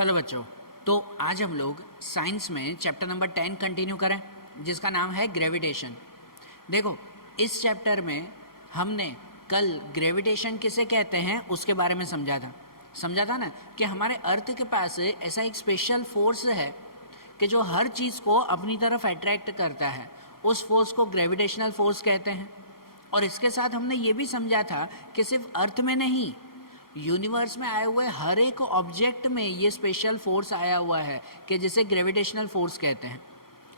चलो बच्चों, तो आज हम लोग साइंस में चैप्टर नंबर 10 कंटिन्यू करें, जिसका नाम है ग्रेविटेशन। देखो, इस चैप्टर में हमने कल ग्रेविटेशन किसे कहते हैं उसके बारे में समझा था ना कि हमारे अर्थ के पास ऐसा एक स्पेशल फोर्स है कि जो हर चीज़ को अपनी तरफ अट्रैक्ट करता है। उस फोर्स को ग्रेविटेशनल फोर्स कहते हैं। और इसके साथ हमने ये भी समझा था कि सिर्फ अर्थ में नहीं, यूनिवर्स में आए हुए हर एक ऑब्जेक्ट में ये स्पेशल फोर्स आया हुआ है कि जिसे ग्रेविटेशनल फोर्स कहते हैं।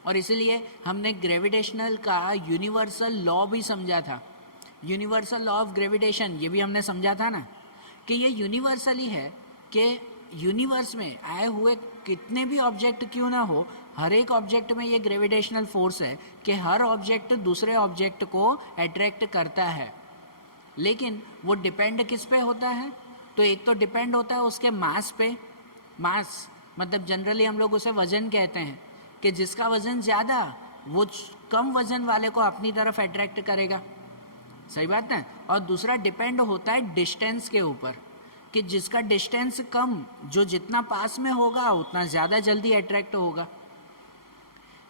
और इसीलिए हमने ग्रेविटेशनल का यूनिवर्सल लॉ भी समझा था। यूनिवर्सल लॉ ऑफ ग्रेविटेशन ये भी हमने समझा था ना कि ये यूनिवर्सल ही है कि यूनिवर्स में आए हुए कितने भी ऑब्जेक्ट क्यों ना हो, हर एक ऑब्जेक्ट में ये ग्रेविटेशनल फोर्स है कि हर ऑब्जेक्ट दूसरे ऑब्जेक्ट को अट्रैक्ट करता है। लेकिन वो डिपेंड किस पे होता है? तो एक तो डिपेंड होता है उसके मास पे। मास मतलब जनरली हम लोग उसे वजन कहते हैं कि जिसका वजन ज़्यादा वो कम वजन वाले को अपनी तरफ अट्रैक्ट करेगा। सही बात है। और दूसरा डिपेंड होता है डिस्टेंस के ऊपर कि जिसका डिस्टेंस कम, जो जितना पास में होगा उतना ज़्यादा जल्दी अट्रैक्ट होगा।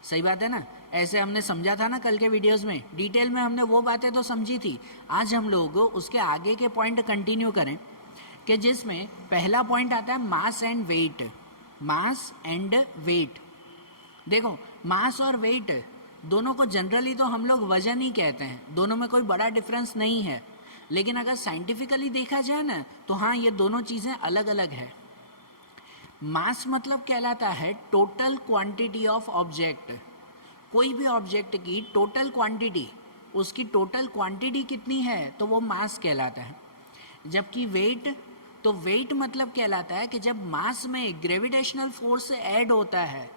सही बात है ना। ऐसे हमने समझा था ना कल के वीडियोस में, डिटेल में हमने वो बातें तो समझी थी। आज हम लोग उसके आगे के पॉइंट कंटिन्यू करें कि जिसमें पहला पॉइंट आता है mass and weight. Mass and weight, देखो मास और वेट दोनों को जनरली तो हम लोग वजन ही कहते हैं, दोनों में कोई बड़ा डिफरेंस नहीं है। लेकिन अगर साइंटिफिकली देखा जाए ना तो हाँ, ये दोनों चीज़ें अलग अलग है। मास मतलब कहलाता है टोटल क्वांटिटी ऑफ ऑब्जेक्ट। कोई भी ऑब्जेक्ट की टोटल क्वांटिटी, उसकी टोटल क्वांटिटी कितनी है तो वो मास कहलाता है। जबकि वेट, तो वेट मतलब कहलाता है कि जब मास में ग्रेविटेशनल फोर्स ऐड होता है,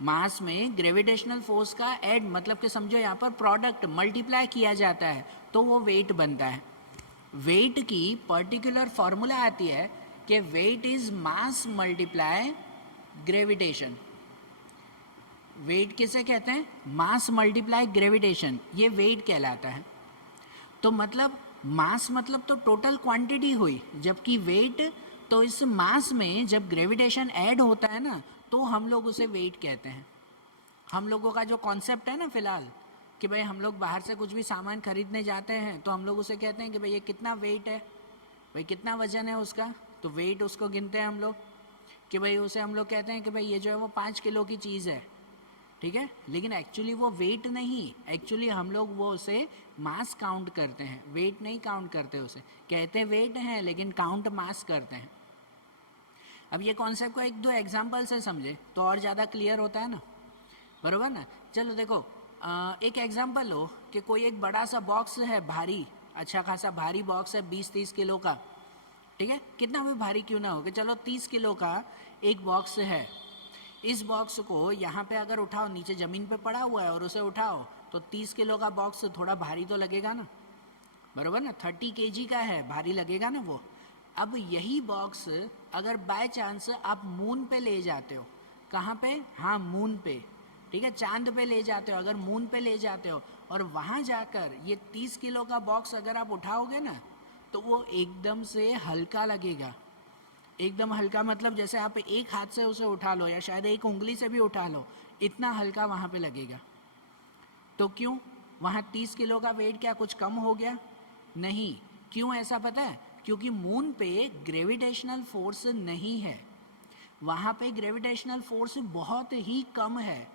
मास में ग्रेविटेशनल फोर्स का ऐड मतलब कि समझो यहाँ पर प्रोडक्ट मल्टीप्लाई किया जाता है तो वो वेट बनता है। वेट की पर्टिकुलर फॉर्मूला आती है कि weight is mass multiply gravitation. Weight किसे कहते हैं? मास मल्टीप्लाई ग्रेविटेशन, ये वेट कहलाता है। तो मतलब मास मतलब तो टोटल क्वांटिटी हुई, जबकि वेट तो इस मास में जब ग्रेविटेशन ऐड होता है ना तो हम लोग उसे वेट कहते हैं। हम लोगों का जो कॉन्सेप्ट है ना फिलहाल कि भाई हम लोग बाहर से कुछ भी सामान खरीदने जाते हैं तो हम लोग उसे कहते हैं कि भाई ये कितना वेट है, भाई कितना वजन है उसका, तो वेट उसको गिनते हैं हम लोग कि भाई उसे हम लोग कहते हैं कि भाई ये जो है वो 5 किलो की चीज़ है, ठीक है। लेकिन एक्चुअली वो वेट नहीं, एक्चुअली हम लोग वो उसे मास काउंट करते हैं, वेट नहीं काउंट करते उसे, कहते हैं वेट है लेकिन काउंट मास करते हैं। अब ये कॉन्सेप्ट को एक दो एग्जाम्पल से समझे तो और ज़्यादा क्लियर होता है ना, बरोबर ना। चलो देखो, एक एग्जाम्पल लो कि कोई एक बड़ा सा बॉक्स है, भारी, अच्छा खासा भारी बॉक्स है 20-30 किलो का, ठीक है। कितना भी भारी क्यों ना हो, कि चलो 30 किलो का एक बॉक्स है। इस बॉक्स को यहाँ पे अगर उठाओ, नीचे ज़मीन पे पड़ा हुआ है और उसे उठाओ तो 30 किलो का बॉक्स थोड़ा भारी तो लगेगा ना, बरोबर ना। 30 kg का है, भारी लगेगा ना वो। अब यही बॉक्स अगर बाय चांस आप मून पे ले जाते हो, कहाँ पे? हाँ, मून पे, ठीक है, चांद पे ले जाते हो। अगर मून पे ले जाते हो और वहाँ जाकर ये 30 किलो का बॉक्स अगर आप उठाओगे ना तो वो एकदम से हल्का लगेगा। एकदम हल्का मतलब जैसे आप एक हाथ से उसे उठा लो या शायद एक उंगली से भी उठा लो, इतना हल्का वहाँ पे लगेगा। तो क्यों? वहाँ 30 किलो का वेट क्या कुछ कम हो गया? नहीं। क्यों ऐसा पता है? क्योंकि मून पे ग्रेविटेशनल फोर्स नहीं है, वहाँ पे ग्रेविटेशनल फोर्स बहुत ही कम है।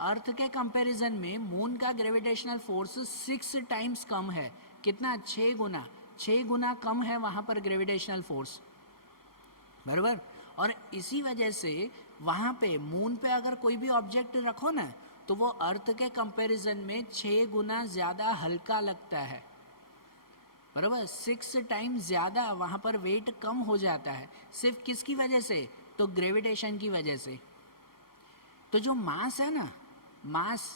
अर्थ के कंपैरिजन में मून का ग्रेविटेशनल फोर्स 6 टाइम्स कम है। कितना? 6 गुना, 6 गुना कम है वहाँ पर ग्रेविटेशनल फोर्स, बराबर। और इसी वजह से वहाँ पे मून पे अगर कोई भी ऑब्जेक्ट रखो ना तो वो अर्थ के कंपैरिजन में 6 गुना ज़्यादा हल्का लगता है, बराबर। 6 टाइम्स ज़्यादा वहाँ पर वेट कम हो जाता है। सिर्फ किसकी वजह से? तो ग्रेविटेशन की वजह से। तो जो मास है ना, मास,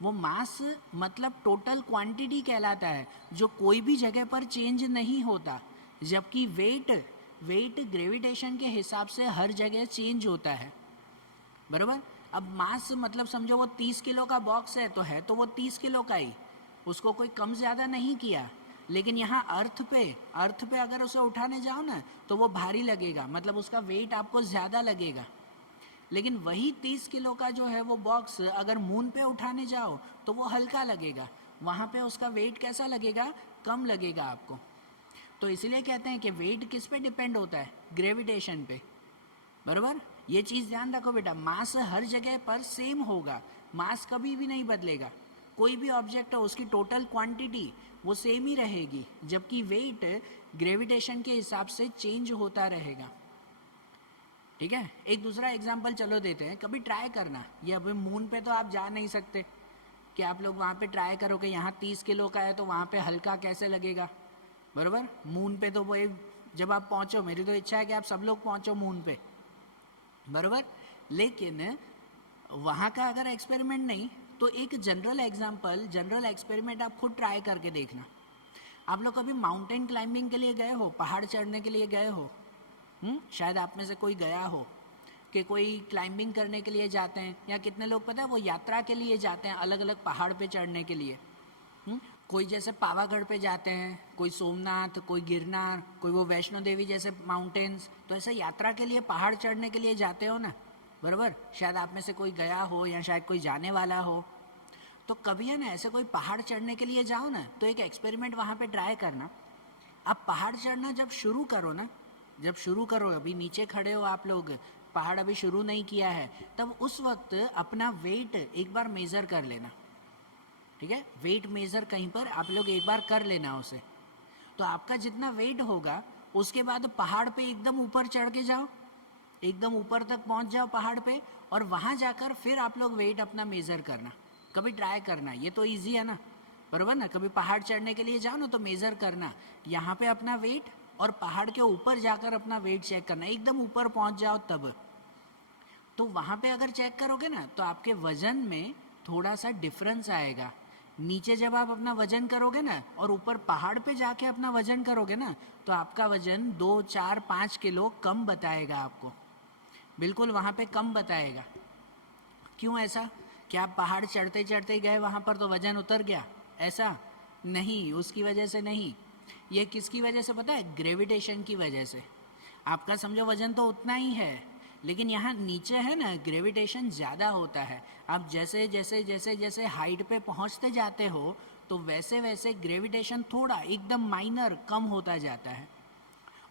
वो मास मतलब टोटल क्वांटिटी कहलाता है जो कोई भी जगह पर चेंज नहीं होता। जबकि वेट, वेट ग्रेविटेशन के हिसाब से हर जगह चेंज होता है, बराबर। अब मास मतलब समझो वो 30 किलो का बॉक्स है तो वो 30 किलो का ही, उसको कोई कम ज़्यादा नहीं किया। लेकिन यहाँ अर्थ पे अगर उसे उठाने जाओ ना तो वो भारी लगेगा, मतलब उसका वेट आपको ज़्यादा लगेगा। लेकिन वही 30 किलो का जो है वो बॉक्स अगर मून पे उठाने जाओ तो वो हल्का लगेगा, वहाँ पे उसका वेट कैसा लगेगा, कम लगेगा आपको। तो इसलिए कहते हैं कि वेट किस पे डिपेंड होता है, ग्रेविटेशन पे, बराबर। ये चीज़ ध्यान रखो बेटा, मास हर जगह पर सेम होगा, मास कभी भी नहीं बदलेगा। कोई भी ऑब्जेक्ट है उसकी टोटल क्वांटिटी वो सेम ही रहेगी, जबकि वेट ग्रेविटेशन के हिसाब से चेंज होता रहेगा। ठीक है, एक दूसरा एग्जांपल चलो देते हैं, कभी ट्राई करना। ये अभी मून पे तो आप जा नहीं सकते कि आप लोग वहाँ पे ट्राई करो कि यहाँ 30 किलो का है तो वहाँ पे हल्का कैसे लगेगा, बराबर। मून पे तो वो जब आप पहुँचो, मेरी तो इच्छा है कि आप सब लोग पहुँचो मून पे, बराबर। लेकिन वहाँ का अगर एक्सपेरिमेंट नहीं तो एक जनरल एक्सपेरिमेंट आप खुद ट्राई करके देखना। आप लोग कभी माउंटेन क्लाइंबिंग के लिए गए हो, पहाड़ चढ़ने के लिए गए हो? शायद आप में से कोई गया हो कि कोई क्लाइंबिंग करने के लिए जाते हैं, या कितने लोग पता है वो यात्रा के लिए जाते हैं अलग अलग पहाड़ पे चढ़ने के लिए। कोई जैसे पावागढ़ पे जाते हैं, कोई सोमनाथ, कोई गिरनार, कोई वो वैष्णो देवी जैसे माउंटेन्स, तो ऐसे यात्रा के लिए पहाड़ चढ़ने के लिए जाते हो ना, बराबर। शायद आप में से कोई गया हो या शायद कोई जाने वाला हो। तो कभी है ना ऐसे कोई पहाड़ चढ़ने के लिए जाओ ना तो एक एक्सपेरिमेंट वहाँ पे ट्राई करना। आप पहाड़ चढ़ना जब शुरू करो ना, अभी नीचे खड़े हो आप लोग, पहाड़ अभी शुरू नहीं किया है, तब उस वक्त अपना वेट एक बार मेज़र कर लेना। ठीक है, वेट मेज़र कहीं पर आप लोग एक बार कर लेना उसे। तो आपका जितना वेट होगा उसके बाद पहाड़ पे एकदम ऊपर चढ़ के जाओ, एकदम ऊपर तक पहुंच जाओ पहाड़ पे, और वहां जाकर फिर आप लोग वेट अपना मेज़र करना। कभी ट्राई करना, ये तो इजी है ना, बराबर ना। कभी पहाड़ चढ़ने के लिए जाओ ना तो मेज़र करना यहाँ पे अपना वेट, और पहाड़ के ऊपर जाकर अपना वेट चेक करना, एकदम ऊपर पहुंच जाओ तब। तो वहाँ पे अगर चेक करोगे ना तो आपके वजन में थोड़ा सा डिफरेंस आएगा। नीचे जब आप अपना वजन करोगे ना और ऊपर पहाड़ पे जाके अपना वजन करोगे ना तो आपका वजन 2, 4, 5 किलो कम बताएगा आपको, बिल्कुल वहाँ पे कम बताएगा। क्यों ऐसा? क्या आप पहाड़ चढ़ते चढ़ते गए वहाँ पर तो वजन उतर गया? ऐसा नहीं, उसकी वजह से नहीं। ये किसकी वजह से पता है? ग्रेविटेशन की वजह से। आपका समझो वजन तो उतना ही है, लेकिन यहाँ नीचे है ना ग्रेविटेशन ज़्यादा होता है। आप जैसे जैसे जैसे जैसे हाइट पे पहुँचते जाते हो तो वैसे वैसे ग्रेविटेशन थोड़ा एकदम माइनर कम होता जाता है।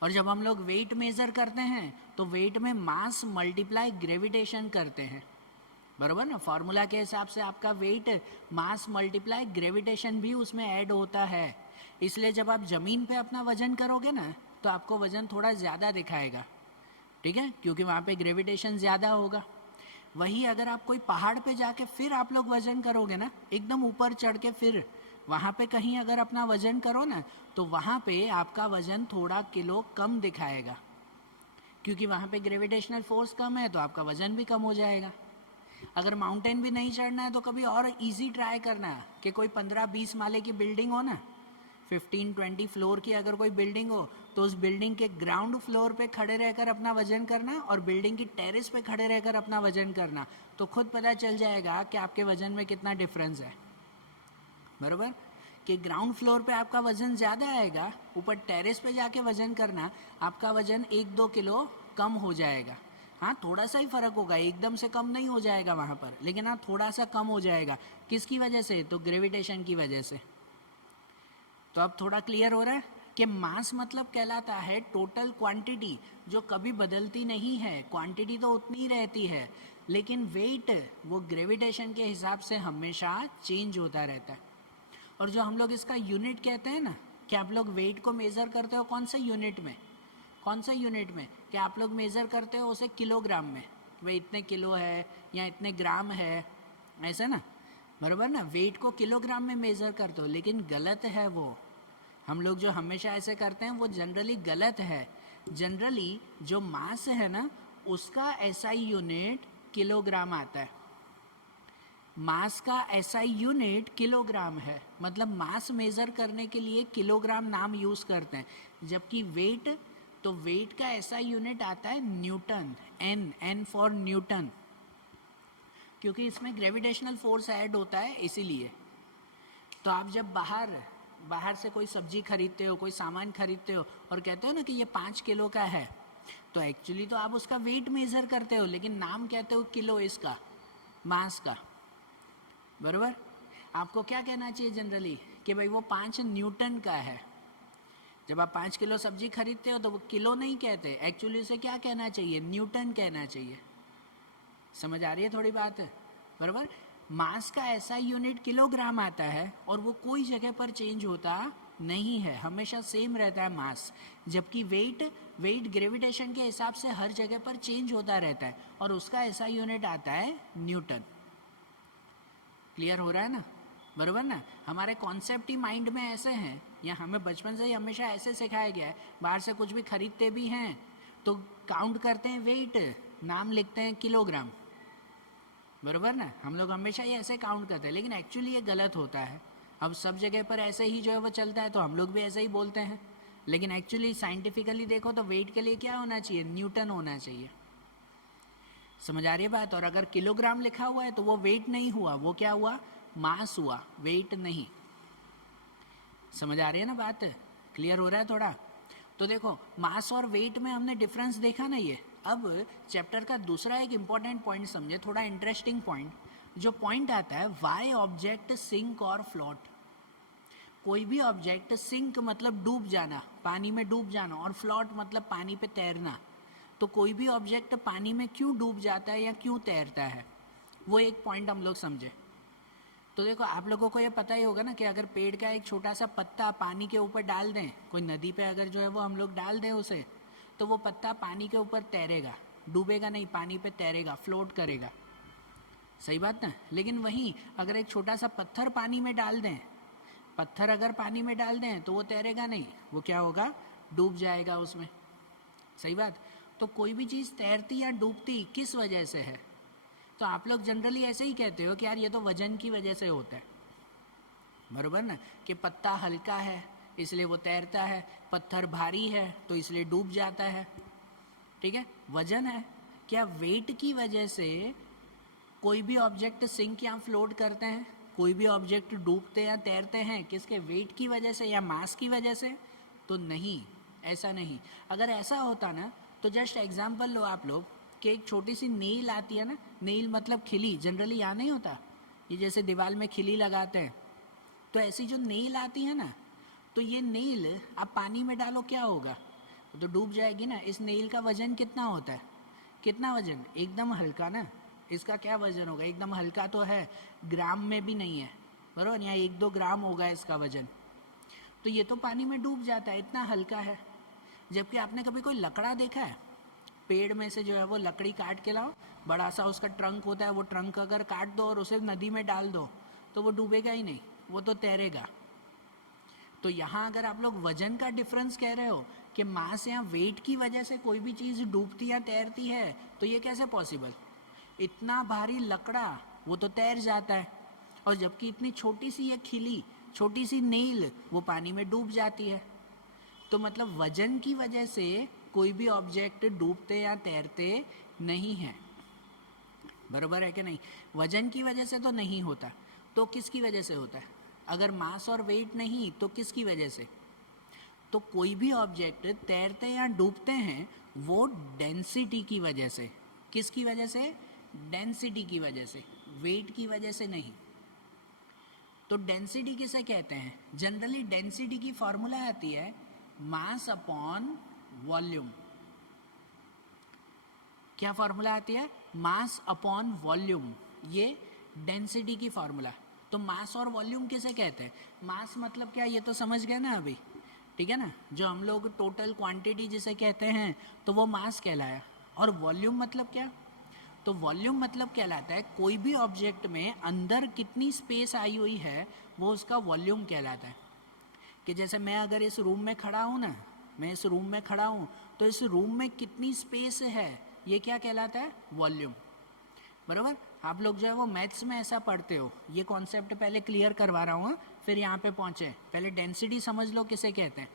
और जब हम लोग वेट मेज़र करते हैं तो वेट में मास मल्टीप्लाई ग्रेविटेशन करते हैं, बराबर ना। फॉर्मूला के हिसाब से आपका वेट मास मल्टीप्लाई ग्रेविटेशन भी उसमें ऐड होता है। इसलिए जब आप ज़मीन पे अपना वजन करोगे ना तो आपको वजन थोड़ा ज़्यादा दिखाएगा, ठीक है, क्योंकि वहाँ पे ग्रेविटेशन ज़्यादा होगा। वही अगर आप कोई पहाड़ पे जाके फिर आप लोग वजन करोगे ना, एकदम ऊपर चढ़ के फिर वहाँ पे कहीं अगर अपना वजन करो ना तो वहाँ पे आपका वजन थोड़ा किलो कम दिखाएगा, क्योंकि वहाँ पे ग्रेविटेशनल फोर्स कम है तो आपका वजन भी कम हो जाएगा। अगर माउंटेन भी नहीं चढ़ना है तो कभी और इजी ट्राई करना कि कोई 15-20 माले की बिल्डिंग हो ना, 15-20 फ्लोर की अगर कोई बिल्डिंग हो तो उस बिल्डिंग के ग्राउंड फ्लोर पे खड़े रहकर अपना वजन करना और बिल्डिंग की टेरेस पे खड़े रहकर अपना वजन करना, तो खुद पता चल जाएगा कि आपके वजन में कितना डिफरेंस है, बराबर। कि ग्राउंड फ्लोर पे आपका वजन ज़्यादा आएगा, ऊपर टेरेस पे जाके वजन करना आपका वजन 1-2 किलो कम हो जाएगा। हाँ, थोड़ा सा ही फर्क होगा, एकदम से कम नहीं हो जाएगा वहाँ पर, लेकिन हाँ थोड़ा सा कम हो जाएगा। किसकी वजह से? तो ग्रेविटेशन की वजह से। तो अब थोड़ा क्लियर हो रहा है कि मास मतलब कहलाता है टोटल क्वांटिटी जो कभी बदलती नहीं है, क्वांटिटी तो उतनी ही रहती है, लेकिन वेट वो ग्रेविटेशन के हिसाब से हमेशा चेंज होता रहता है। और जो हम लोग इसका यूनिट कहते हैं ना, कि आप लोग वेट को मेज़र करते हो कौन सा यूनिट में, कौन सा यूनिट में? कि आप लोग मेज़र करते हो उसे किलोग्राम में, भाई इतने किलो है या इतने ग्राम है, ऐसा ना, बराबर ना। वेट को किलोग्राम में मेज़र करते हो, लेकिन गलत है वो। हम लोग जो हमेशा ऐसे करते हैं वो जनरली गलत है। जनरली जो मास है ना उसका एसआई यूनिट किलोग्राम आता है। मास का एसआई यूनिट किलोग्राम है, मतलब मास मेज़र करने के लिए किलोग्राम नाम यूज़ करते हैं, जबकि वेट, तो वेट का एसआई यूनिट आता है न्यूटन, एन फॉर न्यूटन, क्योंकि इसमें ग्रेविटेशनल फोर्स ऐड होता है इसीलिए। तो आप जब बाहर बाहर से कोई सब्जी खरीदते हो, कोई सामान खरीदते हो और कहते हो ना कि ये 5 किलो का है, तो एक्चुअली तो आप उसका वेट मेज़र करते हो, लेकिन नाम कहते हो किलो इसका, मास का, बराबर। आपको क्या कहना चाहिए जनरली कि भाई वो 5 न्यूटन का है। जब आप 5 किलो सब्जी खरीदते हो तो वो किलो नहीं कहते, एक्चुअली उसे क्या कहना चाहिए, न्यूटन कहना चाहिए। समझ आ रही है थोड़ी बात, बराबर। मास का ऐसा यूनिट किलोग्राम आता है और वो कोई जगह पर चेंज होता नहीं है, हमेशा सेम रहता है मास। जबकि वेट ग्रेविटेशन के हिसाब से हर जगह पर चेंज होता रहता है और उसका ऐसा यूनिट आता है न्यूटन। क्लियर हो रहा है ना, बराबर ना। हमारे कॉन्सेप्ट ही माइंड में ऐसे हैं, या हमें बचपन से ही हमेशा ऐसे सिखाया गया है। बाहर से कुछ भी खरीदते भी हैं तो काउंट करते हैं वेट, नाम लिखते हैं किलोग्राम, बराबर ना। हम लोग हमेशा ये ऐसे काउंट करते हैं, लेकिन एक्चुअली ये गलत होता है। अब सब जगह पर ऐसे ही जो है वो चलता है तो हम लोग भी ऐसे ही बोलते हैं, लेकिन एक्चुअली साइंटिफिकली देखो तो वेट के लिए क्या होना चाहिए, न्यूटन होना चाहिए। समझ आ रही है बात। और अगर किलोग्राम लिखा हुआ है तो वो वेट नहीं हुआ, वो क्या हुआ, मास हुआ, वेट नहीं। समझ आ रही है ना बात, क्लियर हो रहा है थोड़ा। तो देखो मास और वेट में हमने डिफरेंस देखा ना ये। अब चैप्टर का दूसरा एक इंपॉर्टेंट पॉइंट समझे, थोड़ा इंटरेस्टिंग पॉइंट। जो पॉइंट आता है वाई ऑब्जेक्ट सिंक और फ्लोट। कोई भी ऑब्जेक्ट, सिंक मतलब डूब जाना, पानी में डूब जाना, और फ्लोट मतलब पानी पे तैरना। तो कोई भी ऑब्जेक्ट पानी में क्यों डूब जाता है या क्यों तैरता है, वो एक पॉइंट हम लोग समझे। तो देखो आप लोगों को ये पता ही होगा ना कि अगर पेड़ का एक छोटा सा पत्ता पानी के ऊपर डाल दें, कोई नदी पे अगर जो है वो हम लोग डाल दें उसे, तो वो पत्ता पानी के ऊपर तैरेगा, डूबेगा नहीं, पानी पे तैरेगा, फ्लोट करेगा। सही बात ना। लेकिन वहीं अगर एक छोटा सा पत्थर पानी में डाल दें, पत्थर अगर पानी में डाल दें तो वो तैरेगा नहीं, वो क्या होगा, डूब जाएगा उसमें। सही बात। तो कोई भी चीज़ तैरती या डूबती किस वजह से है, तो आप लोग जनरली ऐसे ही कहते हो कि यार ये तो वजन की वजह से होता है, बराबर ना। कि पत्ता हल्का है इसलिए वो तैरता है, पत्थर भारी है तो इसलिए डूब जाता है, ठीक है, वजन है। क्या वेट की वजह से कोई भी ऑब्जेक्ट सिंक या फ्लोट करते हैं, कोई भी ऑब्जेक्ट डूबते या तैरते हैं किसके, वेट की वजह से या मास की वजह से, तो नहीं, ऐसा नहीं। अगर ऐसा होता ना तो जस्ट एग्जांपल लो आप लोग कि एक छोटी सी नेल आती है ना, नेल मतलब खिली, जनरली यहाँ नहीं होता, ये जैसे दीवार में खिली लगाते हैं, तो ऐसी जो नेल आती है ना, तो ये नेल आप पानी में डालो क्या होगा, तो डूब जाएगी ना। इस नेल का वजन कितना होता है, कितना वजन, एकदम हल्का ना। इसका क्या वजन होगा, एकदम हल्का तो है, ग्राम में भी नहीं है, बराबर, यहाँ 1-2 ग्राम होगा इसका वजन। तो ये तो पानी में डूब जाता है, इतना हल्का है। जबकि आपने कभी कोई लकड़ा देखा है, पेड़ में से जो है वो लकड़ी काट के लाओ, बड़ा सा उसका ट्रंक होता है, वो ट्रंक अगर काट दो और उसे नदी में डाल दो तो वो डूबेगा ही नहीं, वो तो तैरेगा। तो यहाँ अगर आप लोग वजन का डिफरेंस कह रहे हो कि मास या वेट की वजह से कोई भी चीज़ डूबती या तैरती है, तो ये कैसे पॉसिबल, इतना भारी लकड़ा वो तो तैर जाता है, और जबकि इतनी छोटी सी ये खिली, छोटी सी नेल, वो पानी में डूब जाती है। तो मतलब वजन की वजह से कोई भी ऑब्जेक्ट डूबते या तैरते नहीं हैं, बराबर है कि नहीं। वजन की वजह से तो नहीं होता, तो किसकी वजह से होता है, अगर मास और वेट नहीं तो किसकी वजह से, तो कोई भी ऑब्जेक्ट तैरते या डूबते हैं वो डेंसिटी की वजह से। किसकी वजह से, डेंसिटी की वजह से, वेट की वजह से नहीं। तो डेंसिटी किसे कहते हैं, जनरली डेंसिटी की फॉर्मूला आती है मास अपॉन वॉल्यूम। क्या फॉर्मूला आती है, मास अपॉन वॉल्यूम, ये डेंसिटी की फॉर्मूला। तो मास और वॉल्यूम किसे कहते हैं, मास मतलब क्या, ये तो समझ गए ना अभी, ठीक है ना। जो हम लोग टोटल क्वांटिटी जिसे कहते हैं तो वो मास कहलाया। और वॉल्यूम मतलब क्या, तो वॉल्यूम मतलब कहलाता है कोई भी ऑब्जेक्ट में अंदर कितनी स्पेस आई हुई है, वो उसका वॉल्यूम कहलाता है। कि जैसे मैं अगर इस रूम में खड़ा हूँ ना, मैं इस रूम में खड़ा हूँ तो इस रूम में कितनी स्पेस है, ये क्या कहलाता है, वॉल्यूम, बराबर। आप लोग जो है वो मैथ्स में ऐसा पढ़ते हो, ये कॉन्सेप्ट पहले क्लियर करवा रहा हूँ, फिर यहाँ पे पहुँचे। पहले डेंसिटी समझ लो किसे कहते हैं।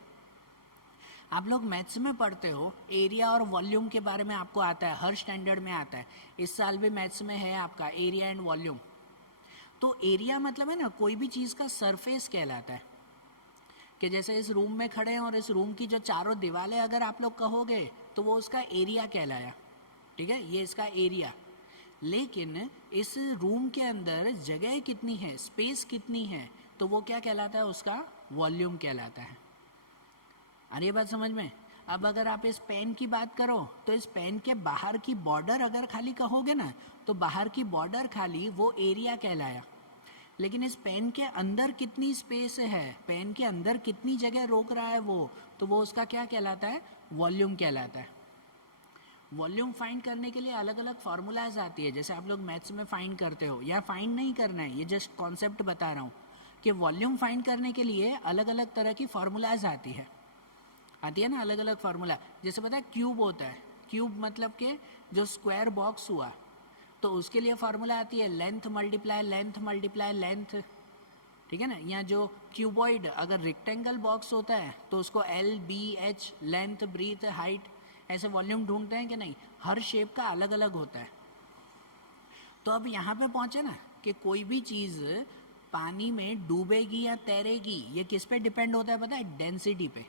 आप लोग मैथ्स में पढ़ते हो, एरिया और वॉल्यूम के बारे में आपको आता है, हर स्टैंडर्ड में आता है, इस साल भी मैथ्स में है आपका एरिया एंड वॉल्यूम। तो एरिया मतलब है ना कोई भी चीज़ का सरफेस कहलाता है, कि जैसे इस रूम में खड़े हैं और इस रूम की जो चारों दीवारें अगर आप लोग कहोगे तो वो उसका एरिया कहलाया, ठीक है, ये इसका एरिया। लेकिन इस रूम के अंदर जगह कितनी है, स्पेस कितनी है, तो वो क्या कहलाता है, उसका वॉल्यूम कहलाता है। आ रही है बात समझ में? अब अगर आप इस पेन की बात करो तो इस पेन के बाहर की बॉर्डर अगर खाली कहोगे ना तो बाहर की बॉर्डर खाली वो एरिया कहलाया। लेकिन इस पेन के अंदर कितनी स्पेस है, पेन के अंदर कितनी जगह रोक रहा है वो, तो वो उसका क्या कहलाता है, वॉल्यूम कहलाता है। वॉल्यूम फाइंड करने के लिए अलग अलग फार्मूलाज आती है, जैसे आप लोग मैथ्स में फाइंड करते हो। या फाइंड नहीं करना है, ये जस्ट कॉन्सेप्ट बता रहा हूँ कि वॉल्यूम फाइंड करने के लिए अलग अलग तरह की फार्मूलाज आती है ना, अलग अलग फार्मूला। जैसे पता है क्यूब होता है, क्यूब मतलब के जो स्क्वायर बॉक्स हुआ तो उसके लिए फार्मूला आती है लेंथ मल्टीप्लाई लेंथ, ठीक है ना। या जो क्यूबॉइड अगर रेक्टेंगल बॉक्स होता है तो उसको L B H, length breadth height, ऐसे वॉल्यूम ढूंढते हैं कि नहीं, हर शेप का अलग अलग होता है। तो अब यहाँ पे पहुँचे ना कि कोई भी चीज़ पानी में डूबेगी या तैरेगी, ये किस पे डिपेंड होता है पता है, डेंसिटी पे।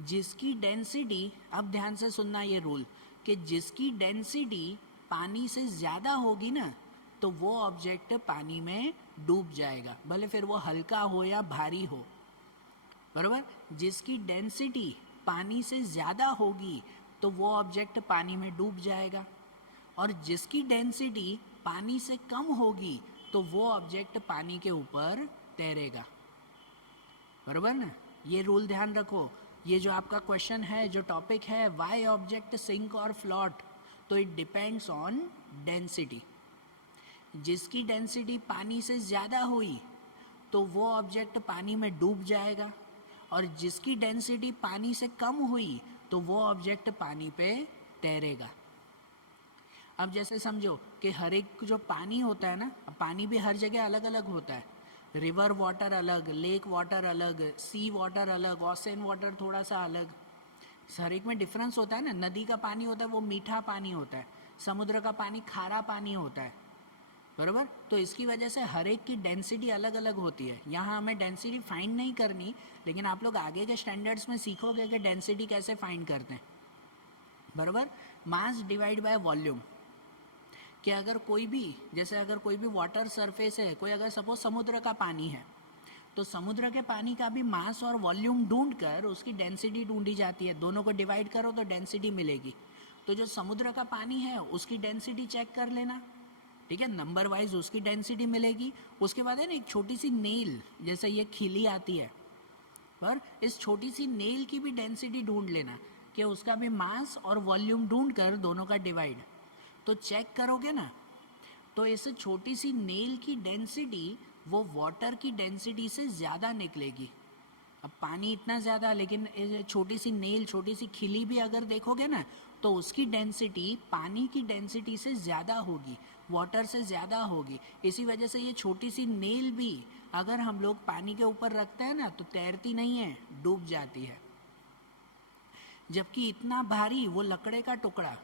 जिसकी डेंसिटी, अब ध्यान से सुनना ये रूल, कि जिसकी डेंसिटी पानी से ज़्यादा होगी ना तो वो ऑब्जेक्ट पानी में डूब जाएगा, भले फिर वो हल्का हो या भारी हो, बराबर। जिसकी डेंसिटी पानी से ज़्यादा होगी तो वो ऑब्जेक्ट पानी में डूब जाएगा, और जिसकी डेंसिटी पानी से कम होगी तो वो ऑब्जेक्ट पानी के ऊपर तैरेगा, बराबर ना। ये रूल ध्यान रखो। ये जो आपका क्वेश्चन है, जो टॉपिक है, वाई ऑब्जेक्ट सिंक और फ्लोट, तो इट डिपेंड्स ऑन डेंसिटी। जिसकी डेंसिटी पानी से ज़्यादा हुई तो वो ऑब्जेक्ट पानी में डूब जाएगा, और जिसकी डेंसिटी पानी से कम हुई तो वो ऑब्जेक्ट पानी पे तैरेगा। अब जैसे समझो कि हर एक जो पानी होता है ना, पानी भी हर जगह अलग अलग होता है, रिवर वाटर अलग, लेक वाटर अलग, सी वाटर अलग, ओशन वाटर थोड़ा सा अलग, हर एक में डिफरेंस होता है ना। नदी का पानी होता है वो मीठा पानी होता है, समुद्र का पानी खारा पानी होता है, बराबर। तो इसकी वजह से हर एक की डेंसिटी अलग अलग होती है। यहाँ हमें डेंसिटी फाइंड नहीं करनी, लेकिन आप लोग आगे के स्टैंडर्ड्स में सीखोगे कि डेंसिटी कैसे फाइंड करते हैं, बराबर। मास डिवाइड बाय वॉल्यूम, कि अगर कोई भी, जैसे अगर कोई भी वाटर सरफेस है, कोई अगर सपोज समुद्र का पानी है, तो समुद्र के पानी का भी मास और वॉल्यूम ढूंढ कर उसकी डेंसिटी ढूंढी जाती है। दोनों को डिवाइड करो तो डेंसिटी मिलेगी। तो जो समुद्र का पानी है उसकी डेंसिटी चेक कर लेना, ठीक है, नंबर वाइज उसकी डेंसिटी मिलेगी। उसके बाद है ना एक छोटी सी नेल, जैसे ये खिली आती है, पर इस छोटी सी नेल की भी डेंसिटी ढूंढ लेना कि उसका भी मास और वॉल्यूम ढूंढ कर दोनों का डिवाइड, तो चेक करोगे ना तो इस छोटी सी नेल की डेंसिटी वो वाटर की डेंसिटी से ज़्यादा निकलेगी। अब पानी इतना ज़्यादा, लेकिन छोटी सी नेल, छोटी सी खिली भी अगर देखोगे ना तो उसकी डेंसिटी पानी की डेंसिटी से ज़्यादा होगी, वाटर से ज़्यादा होगी। इसी वजह से ये छोटी सी नेल भी अगर हम लोग पानी के ऊपर रखते हैं ना तो तैरती नहीं है, डूब जाती है। जबकि इतना भारी वो लकड़े का टुकड़ा,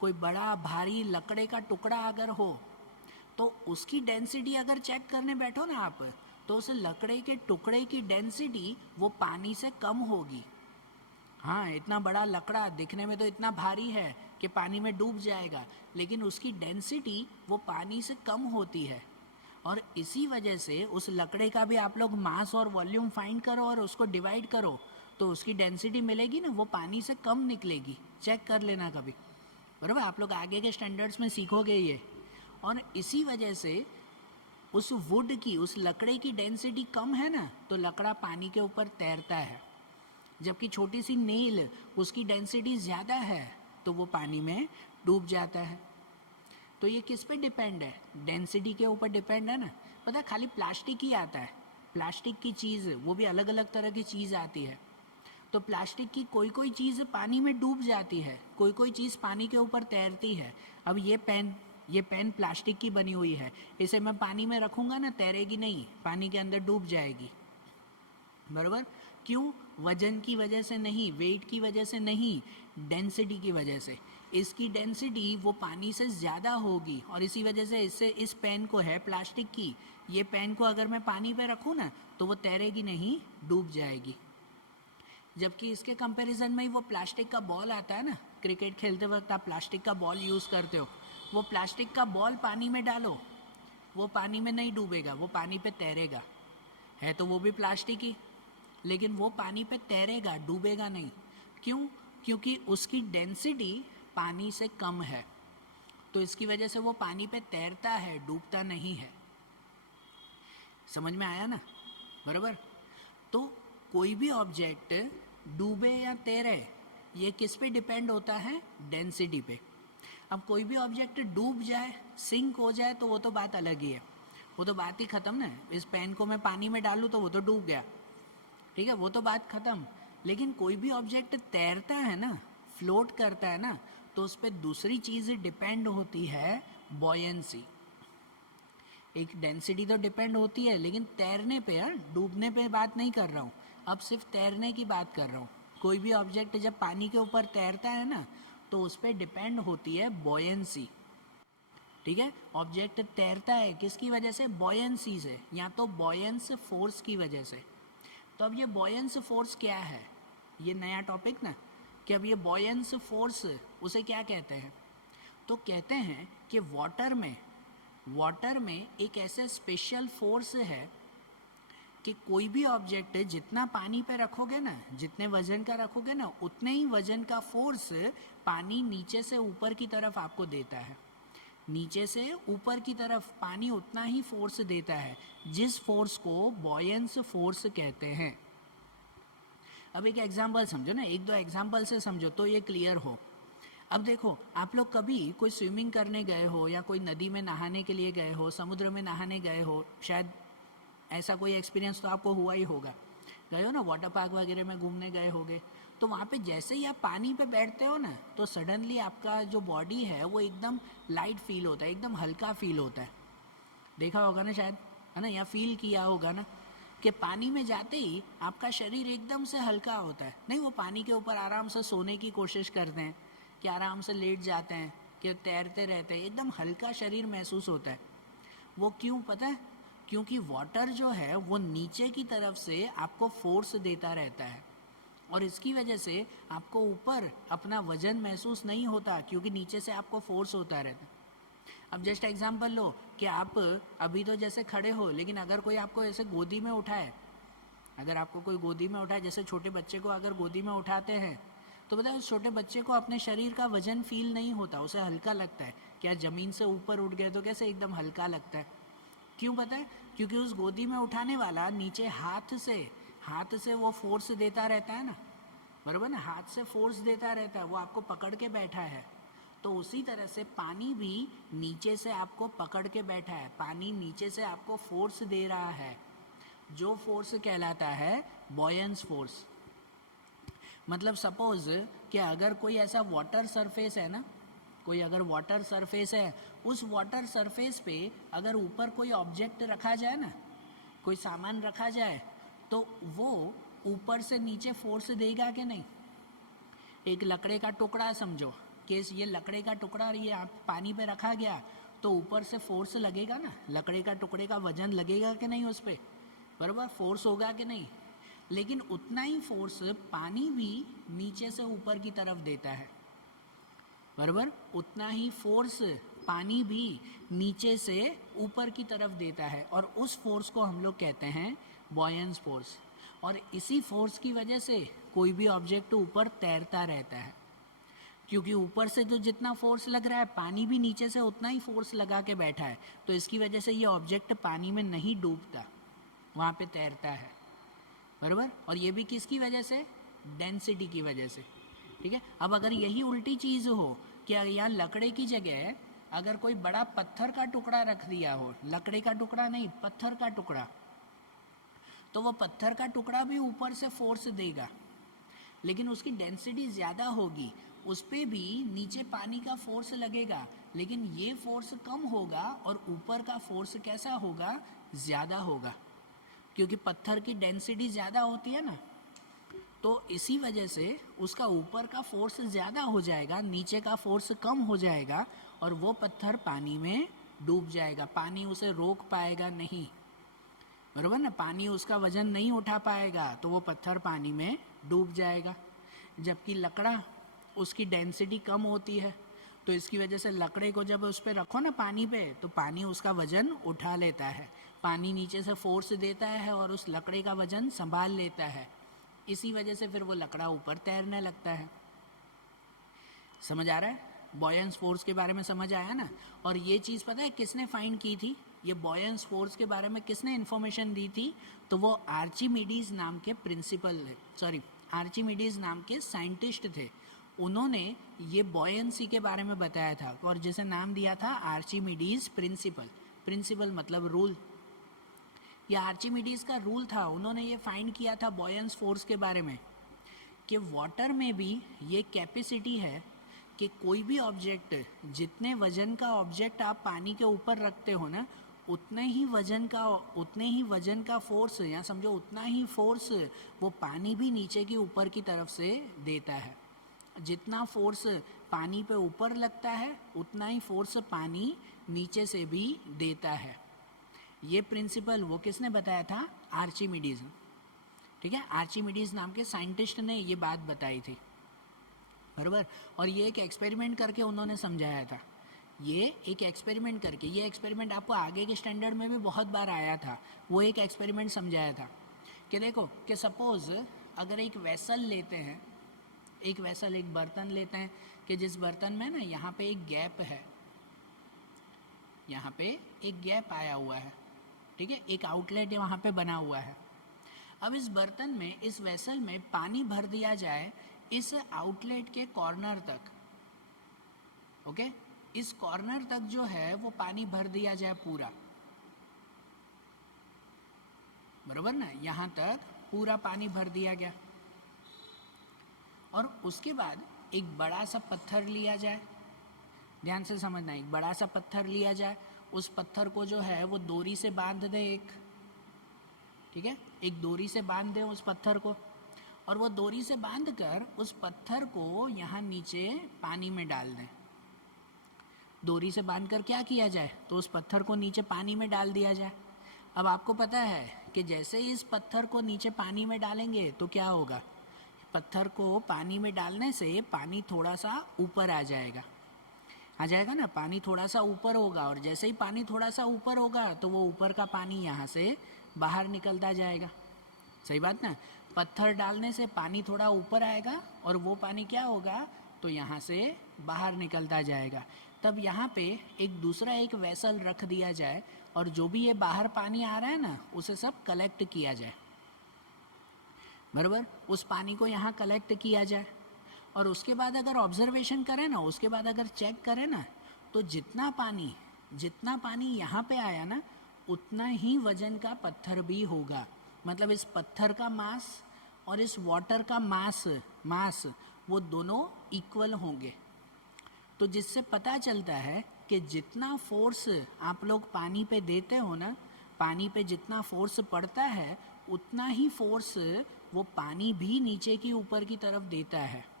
कोई बड़ा भारी लकड़े का टुकड़ा अगर हो तो उसकी डेंसिटी अगर चेक करने बैठो ना आप, तो उस लकड़े के टुकड़े की डेंसिटी वो पानी से कम होगी। हाँ, इतना बड़ा लकड़ा दिखने में तो इतना भारी है कि पानी में डूब जाएगा, लेकिन उसकी डेंसिटी वो पानी से कम होती है। और इसी वजह से उस लकड़े का भी आप लोग मास और वॉल्यूम फाइंड करो और उसको डिवाइड करो तो उसकी डेंसिटी मिलेगी ना, वो पानी से कम निकलेगी। चेक कर लेना कभी, बराबर। आप लोग आगे के स्टैंडर्ड्स में सीखोगे ये। और इसी वजह से उस वुड की, उस लकड़े की डेंसिटी कम है ना तो लकड़ा पानी के ऊपर तैरता है, जबकि छोटी सी नेल उसकी डेंसिटी ज़्यादा है तो वो पानी में डूब जाता है। तो ये किस पे डिपेंड है, डेंसिटी के ऊपर डिपेंड है ना। पता है खाली प्लास्टिक ही आता है, प्लास्टिक की चीज़, वो भी अलग अलग तरह की चीज़ आती है। तो प्लास्टिक की कोई कोई चीज़ पानी में डूब जाती है, कोई कोई चीज़ पानी के ऊपर तैरती है। अब ये पेन प्लास्टिक की बनी हुई है, इसे मैं पानी में रखूँगा ना, तैरेगी नहीं, पानी के अंदर डूब जाएगी, बराबर। क्यों? वजन की वजह से नहीं, वेट की वजह से नहीं, डेंसिटी की वजह से। इसकी डेंसिटी वो पानी से ज़्यादा होगी और इसी वजह से इससे इस पेन को है प्लास्टिक की, ये पेन को अगर मैं पानी पे रखूँ ना तो वो तैरेगी नहीं, डूब जाएगी। जबकि इसके कंपैरिजन में ही वो प्लास्टिक का बॉल आता है ना, क्रिकेट खेलते वक्त आप प्लास्टिक का बॉल यूज़ करते हो, वो प्लास्टिक का बॉल पानी में डालो, वो पानी में नहीं डूबेगा, वो पानी पे तैरेगा। है तो वो भी प्लास्टिक ही, लेकिन वो पानी पे तैरेगा, डूबेगा नहीं। क्यों? क्योंकि उसकी डेंसिटी पानी से कम है, तो इसकी वजह से वो पानी पे तैरता है, डूबता नहीं है। समझ में आया ना? बराबर। तो कोई भी ऑब्जेक्ट डूबे या तैरे, ये किस पे डिपेंड होता है? डेंसिटी पे। अब कोई भी ऑब्जेक्ट डूब जाए, सिंक हो जाए, तो वो तो बात अलग ही है, वो तो बात ही ख़त्म ना। इस पेन को मैं पानी में डालूँ तो वो तो डूब गया, ठीक है, वो तो बात ख़त्म। लेकिन कोई भी ऑब्जेक्ट तैरता है ना, फ्लोट करता है ना, तो उस पर दूसरी चीज़ डिपेंड होती है, बॉयंसी। एक डेंसिटी तो डिपेंड होती है, लेकिन तैरने पे, डूबने पे बात नहीं कर रहा हूँ, अब सिर्फ तैरने की बात कर रहा हूँ। कोई भी ऑब्जेक्ट जब पानी के ऊपर तैरता है ना, तो उस पर डिपेंड होती है बॉयंसी, ठीक है। ऑब्जेक्ट तैरता है किसकी वजह से? बॉयंसी से, या तो बॉयंस फोर्स की वजह से। तो अब ये बॉयंस फोर्स क्या है? ये नया टॉपिक ना, कि अब ये बॉयंस फोर्स उसे क्या कहते हैं? तो कहते हैं कि वाटर में एक ऐसा स्पेशल फोर्स है कि कोई भी ऑब्जेक्ट जितना पानी पे रखोगे ना, जितने वजन का रखोगे ना, उतने ही वजन का फोर्स पानी नीचे से ऊपर की तरफ आपको देता है। नीचे से ऊपर की तरफ पानी उतना ही फोर्स देता है, जिस फोर्स को बॉयंस फोर्स कहते हैं। अब एक एग्जांपल समझो ना, एक दो एग्जांपल से समझो तो ये क्लियर हो। अब देखो, आप लोग कभी कोई स्विमिंग करने गए हो या कोई नदी में नहाने के लिए गए हो, समुद्र में नहाने गए हो, शायद ऐसा कोई एक्सपीरियंस तो आपको हुआ ही होगा। गए हो ना, वाटर पार्क वगैरह में घूमने गए होगे, तो वहाँ पे जैसे ही आप पानी पे बैठते हो ना, तो सडनली आपका जो बॉडी है वो एकदम लाइट फील होता है, एकदम हल्का फील होता है। देखा होगा ना शायद, है ना, या फील किया होगा ना, कि पानी में जाते ही आपका शरीर एकदम से हल्का होता है। नहीं, वो पानी के ऊपर आराम से सोने की कोशिश करते हैं, कि आराम से लेट जाते हैं, कि तैरते रहते हैं, एकदम हल्का शरीर महसूस होता है। वो क्यों पता है? क्योंकि वाटर जो है वो नीचे की तरफ से आपको फोर्स देता रहता है, और इसकी वजह से आपको ऊपर अपना वजन महसूस नहीं होता, क्योंकि नीचे से आपको फोर्स होता रहता है। अब जस्ट एग्जांपल लो कि आप अभी तो जैसे खड़े हो, लेकिन अगर कोई आपको ऐसे गोदी में उठाए, अगर आपको कोई गोदी में उठाए, जैसे छोटे बच्चे को अगर गोदी में उठाते हैं, तो बताए उस छोटे बच्चे को अपने शरीर का वजन फील नहीं होता, उसे हल्का लगता है। क्या ज़मीन से ऊपर उठ गए तो कैसे एकदम हल्का लगता है? क्यों पता है? क्योंकि उस गोदी में उठाने वाला नीचे हाथ से वो फोर्स देता रहता है ना, बराबर ना, हाथ से फोर्स देता रहता है, वो आपको पकड़ के बैठा है। तो उसी तरह से पानी भी नीचे से आपको पकड़ के बैठा है, पानी नीचे से आपको फोर्स दे रहा है, जो फोर्स कहलाता है बॉयंस फोर्स। मतलब सपोज कि अगर कोई ऐसा वाटर सरफेस है ना, कोई अगर वाटर सरफेस है, उस वाटर सरफेस पे अगर ऊपर कोई ऑब्जेक्ट रखा जाए ना, कोई सामान रखा जाए, तो वो ऊपर से नीचे फोर्स देगा कि नहीं? एक लकड़े का टुकड़ा समझो कि ये लकड़े का टुकड़ा, ये आप पानी पे रखा गया, तो ऊपर से फोर्स लगेगा ना, लकड़े का टुकड़े का वजन लगेगा कि नहीं उस पर? बराबर, फोर्स होगा कि नहीं? लेकिन उतना ही फोर्स पानी भी नीचे से ऊपर की तरफ देता है, बराबर, उतना ही फोर्स पानी भी नीचे से ऊपर की तरफ देता है, और उस फोर्स को हम लोग कहते हैं बॉयंस फोर्स। और इसी फोर्स की वजह से कोई भी ऑब्जेक्ट ऊपर तैरता रहता है, क्योंकि ऊपर से जो जितना फोर्स लग रहा है, पानी भी नीचे से उतना ही फोर्स लगा के बैठा है, तो इसकी वजह से ये ऑब्जेक्ट पानी में नहीं डूबता, वहाँ पे तैरता है, बराबर। और ये भी किसकी वजह से? डेंसिटी की वजह से, ठीक है। अब अगर यही उल्टी चीज़ हो कि यहाँ लकड़े की जगह अगर कोई बड़ा पत्थर का टुकड़ा रख दिया हो, लकड़े का टुकड़ा नहीं, पत्थर का टुकड़ा, तो वो पत्थर का टुकड़ा भी ऊपर से फोर्स देगा, लेकिन उसकी डेंसिटी ज़्यादा होगी, उस पर भी नीचे पानी का फोर्स लगेगा, लेकिन ये फोर्स कम होगा और ऊपर का फोर्स कैसा होगा? ज़्यादा होगा, क्योंकि पत्थर की डेंसिटी ज़्यादा होती है ना, तो इसी वजह से उसका ऊपर का फोर्स ज़्यादा हो जाएगा, नीचे का फोर्स कम हो जाएगा और वो पत्थर पानी में डूब जाएगा, पानी उसे रोक पाएगा नहीं, बराबर ना, पानी उसका वजन नहीं उठा पाएगा तो वो पत्थर पानी में डूब जाएगा। जबकि लकड़ा, उसकी डेंसिटी कम होती है, तो इसकी वजह से लकड़े को जब उस पर रखो ना पानी पे, तो पानी उसका वजन उठा लेता है, पानी नीचे से फोर्स देता है और उस लकड़े का वजन संभाल लेता है, इसी वजह से फिर वो लकड़ा ऊपर तैरने लगता है। समझ आ रहा है? बॉयंस फोर्स के बारे में समझ आया ना। और ये चीज़ पता है किसने फाइंड की थी? ये बॉयंस फोर्स के बारे में किसने इन्फॉर्मेशन दी थी? तो वो आर्चिमिडीज नाम के प्रिंसिपल, सॉरी आर्चिमिडीज नाम के साइंटिस्ट थे। उन्होंने ये बॉयंसी के बारे में बताया था और जिसे नाम दिया था आर्चिमिडीज प्रिंसिपल। प्रिंसिपल मतलब रूल। यह आर्चिमिडीज का रूल था। उन्होंने ये फाइंड किया था बॉयंस फोर्स के बारे में कि वाटर में भी ये कैपेसिटी है कि कोई भी ऑब्जेक्ट, जितने वजन का ऑब्जेक्ट आप पानी के ऊपर रखते हो ना, उतने ही वजन का फोर्स, या समझो उतना ही फोर्स वो पानी भी नीचे की ऊपर की तरफ से देता है। जितना फोर्स पानी पे ऊपर लगता है उतना ही फोर्स पानी नीचे से भी देता है। ये प्रिंसिपल वो किसने बताया था? आर्चिमिडीज। ठीक है, आर्चिमिडीज नाम के साइंटिस्ट ने ये बात बताई थी, बराबर। और ये एक एक्सपेरिमेंट करके उन्होंने समझाया था। ये एक एक्सपेरिमेंट करके, ये एक्सपेरिमेंट आपको आगे के स्टैंडर्ड में भी बहुत बार आया था। वो एक एक्सपेरिमेंट समझाया था कि देखो कि सपोज अगर एक वेसल लेते हैं, एक वेसल, एक बर्तन लेते हैं कि जिस बर्तन में ना यहाँ पे एक गैप है, यहाँ पे एक गैप आया हुआ है, ठीक है, एक आउटलेट वहाँ पे बना हुआ है। अब इस बर्तन में, इस वेसल में पानी भर दिया जाए इस आउटलेट के कॉर्नर तक, ओके, इस कॉर्नर तक जो है वो पानी भर दिया जाए पूरा, बराबर ना, यहाँ तक पूरा पानी भर दिया गया। और उसके बाद एक बड़ा सा पत्थर लिया जाए, ध्यान से समझना, एक बड़ा सा पत्थर लिया जाए, उस पत्थर को जो है वो डोरी से बांध दे एक, ठीक है, एक डोरी से बांध दे उस पत्थर को, और वो डोरी से बांधकर उस पत्थर को यहाँ नीचे पानी में डाल दें। डोरी से बांधकर क्या किया जाए? तो उस पत्थर को नीचे पानी में डाल दिया जाए। अब आपको पता है कि जैसे ही इस पत्थर को नीचे पानी में डालेंगे तो क्या होगा? पत्थर को पानी में डालने से पानी थोड़ा सा ऊपर आ जाएगा ना, पानी थोड़ा सा ऊपर होगा, और जैसे ही पानी थोड़ा सा ऊपर होगा तो वो ऊपर का पानी यहाँ से बाहर निकलता जाएगा। सही बात ना? पत्थर डालने से पानी थोड़ा ऊपर आएगा और वो पानी क्या होगा? तो यहाँ से बाहर निकलता जाएगा। तब यहाँ पे एक दूसरा एक वेसल रख दिया जाए और जो भी ये बाहर पानी आ रहा है ना, उसे सब कलेक्ट किया जाए, बराबर। उस पानी को यहाँ कलेक्ट किया जाए और उसके बाद अगर ऑब्जर्वेशन करें ना, उसके बाद अगर चेक करें ना, तो जितना पानी यहाँ पे आया ना, उतना ही वजन का पत्थर भी होगा। मतलब इस पत्थर का मास और इस वाटर का मास वो दोनों इक्वल होंगे। तो जिससे पता चलता है कि जितना फोर्स आप लोग पानी पे देते हो ना, पानी पे जितना फोर्स पड़ता है उतना ही फोर्स वो पानी भी नीचे की ऊपर की तरफ देता है।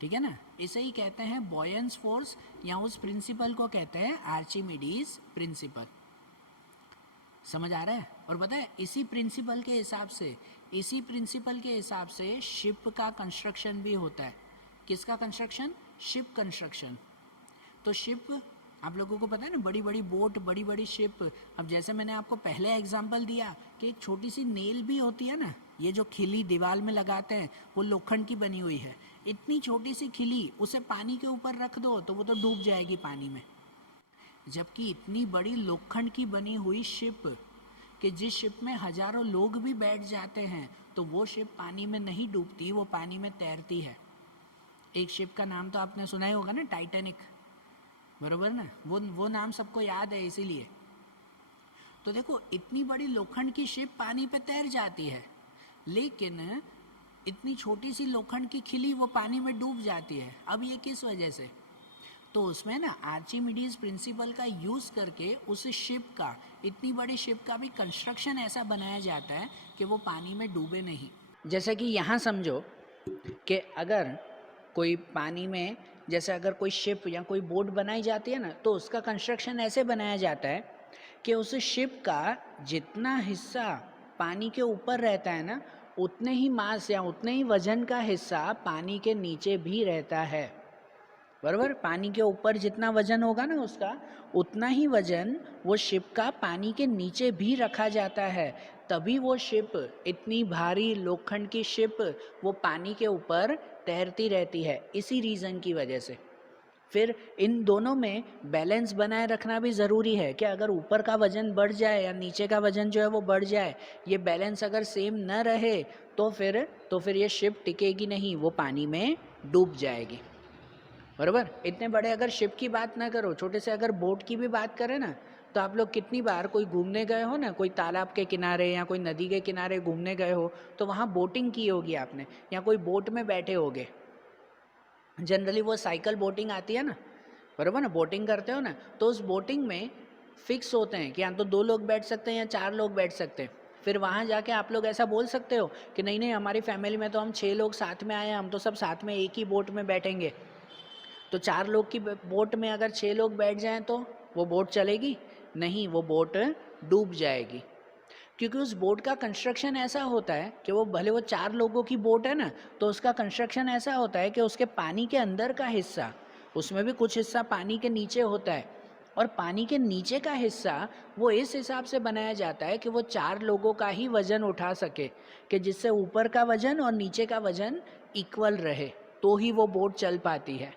ठीक है ना? इसे ही कहते हैं बॉयंस फोर्स, या उस प्रिंसिपल को कहते हैं आर्चिमिडीज प्रिंसिपल। समझ आ रहा है? और पता है इसी प्रिंसिपल के हिसाब से शिप का कंस्ट्रक्शन भी होता है। किसका कंस्ट्रक्शन? Ship construction. तो शिप, आप लोगों को पता है ना, बड़ी बड़ी बोट, बड़ी बड़ी शिप। अब जैसे मैंने आपको पहले एग्जांपल दिया कि एक छोटी सी नेल भी होती है ना, ये जो खिली दीवार में लगाते हैं, वो लोखंड की बनी हुई है। इतनी छोटी सी खिली, उसे पानी के ऊपर रख दो तो वो तो डूब जाएगी पानी में। जबकि इतनी बड़ी लोखंड की बनी हुई शिप, कि जिस शिप में हजारों लोग भी बैठ जाते हैं, तो वो शिप पानी में नहीं डूबती, वो पानी में तैरती है। एक शिप का नाम तो आपने सुना ही होगा ना, टाइटैनिक, बरोबर ना? वो नाम सबको याद है इसीलिए। तो देखो, इतनी बड़ी लोखंड की शिप पानी पे तैर जाती है, लेकिन इतनी छोटी सी लोखंड की खिली वो पानी में डूब जाती है। अब ये किस वजह से? तो उसमें ना आर्चिमिडीज प्रिंसिपल का यूज़ करके उस शिप का, इतनी बड़ी शिप का भी कंस्ट्रक्शन ऐसा बनाया जाता है कि वो पानी में डूबे नहीं। जैसे कि यहाँ समझो कि अगर कोई पानी में, जैसे अगर कोई शिप या कोई बोट बनाई जाती है ना, तो उसका कंस्ट्रक्शन ऐसे बनाया जाता है कि उस शिप का जितना हिस्सा पानी के ऊपर रहता है ना, उतने ही मास या उतने ही वजन का हिस्सा पानी के नीचे भी रहता है। बराबर, पानी के ऊपर जितना वजन होगा ना उसका, उतना ही वजन वो शिप का पानी के नीचे भी रखा जाता है। तभी वो शिप, इतनी भारी लोखंड की शिप, वो पानी के ऊपर तैरती रहती है, इसी रीज़न की वजह से। फिर इन दोनों में बैलेंस बनाए रखना भी ज़रूरी है कि अगर ऊपर का वजन बढ़ जाए या नीचे का वजन जो है वो बढ़ जाए, ये बैलेंस अगर सेम न रहे तो फिर ये शिप टिकेगी नहीं, वो पानी में डूब जाएगी। बराबर, इतने बड़े अगर शिप की बात ना करो, छोटे से अगर बोट की भी बात करें ना, तो आप लोग कितनी बार कोई घूमने गए हो ना, कोई तालाब के किनारे या कोई नदी के किनारे घूमने गए हो, तो वहाँ बोटिंग की होगी आपने, या कोई बोट में बैठे होगे। जनरली वो साइकिल बोटिंग आती है ना, बराबर ना, बोटिंग करते हो ना, तो उस बोटिंग में फिक्स होते हैं कि या तो 2 लोग बैठ सकते हैं या 4 लोग बैठ सकते हैं। फिर वहाँ जाके आप लोग ऐसा बोल सकते हो कि नहीं नहीं, हमारी फैमिली में तो हम 6 लोग साथ में आए हैं, हम तो सब साथ में एक ही बोट में बैठेंगे। तो 4 लोग की बोट में अगर 6 लोग बैठ जाएं तो वो बोट चलेगी नहीं, वो बोट डूब जाएगी। क्योंकि उस बोट का कंस्ट्रक्शन ऐसा होता है कि वो भले वो 4 लोगों की बोट है ना, तो उसका कंस्ट्रक्शन ऐसा होता है कि उसके पानी के अंदर का हिस्सा, उसमें भी कुछ हिस्सा पानी के नीचे होता है, और पानी के नीचे का हिस्सा वो इस हिसाब से बनाया जाता है कि वो 4 लोगों का ही वजन उठा सके, कि जिससे ऊपर का वजन और नीचे का वजन इक्वल रहे, तो ही वो बोट चल पाती है।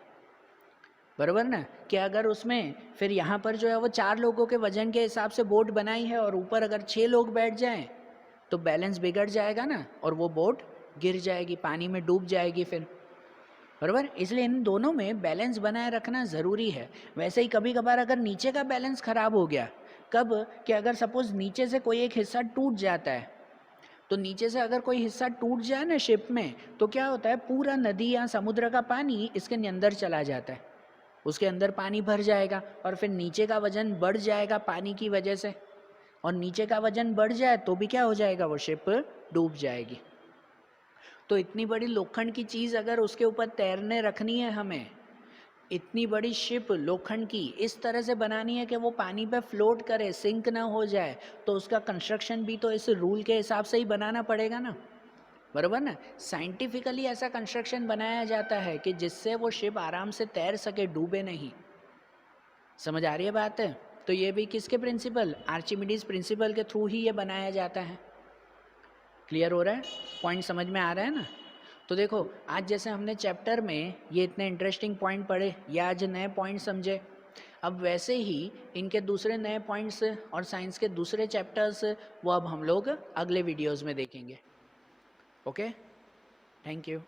बराबर ना, कि अगर उसमें फिर यहाँ पर जो है वो 4 लोगों के वजन के हिसाब से बोट बनाई है और ऊपर अगर 6 लोग बैठ जाएं, तो बैलेंस बिगड़ जाएगा ना, और वो बोट गिर जाएगी, पानी में डूब जाएगी फिर। बराबर, इसलिए इन दोनों में बैलेंस बनाए रखना ज़रूरी है। वैसे ही कभी कभार अगर नीचे का बैलेंस ख़राब हो गया, कब, कि अगर सपोज़ नीचे से कोई एक हिस्सा टूट जाता है, तो नीचे से अगर कोई हिस्सा टूट जाए ना शिप में, तो क्या होता है, पूरा नदी या समुद्र का पानी इसके अंदर चला जाता है, उसके अंदर पानी भर जाएगा, और फिर नीचे का वजन बढ़ जाएगा पानी की वजह से, और नीचे का वजन बढ़ जाए तो भी क्या हो जाएगा, वो शिप डूब जाएगी। तो इतनी बड़ी लोखंड की चीज़ अगर उसके ऊपर तैरने रखनी है हमें, इतनी बड़ी शिप लोखंड की इस तरह से बनानी है कि वो पानी पे फ्लोट करे, सिंक ना हो जाए, तो उसका कंस्ट्रक्शन भी तो इस रूल के हिसाब से ही बनाना पड़ेगा ना। बराबर ना, साइंटिफिकली ऐसा कंस्ट्रक्शन बनाया जाता है कि जिससे वो शिप आराम से तैर सके, डूबे नहीं। समझ आ रही है बात है? तो ये भी किसके प्रिंसिपल, आर्चिमिडीज प्रिंसिपल के थ्रू ही ये बनाया जाता है। क्लियर हो रहा है, पॉइंट समझ में आ रहा है ना? तो देखो, आज जैसे हमने चैप्टर में ये इतने इंटरेस्टिंग पॉइंट पढ़े, या आज नए पॉइंट समझे, अब वैसे ही इनके दूसरे नए पॉइंट्स और साइंस के दूसरे चैप्टर्स, वो अब हम लोग अगले वीडियोज़ में देखेंगे। Okay, thank you.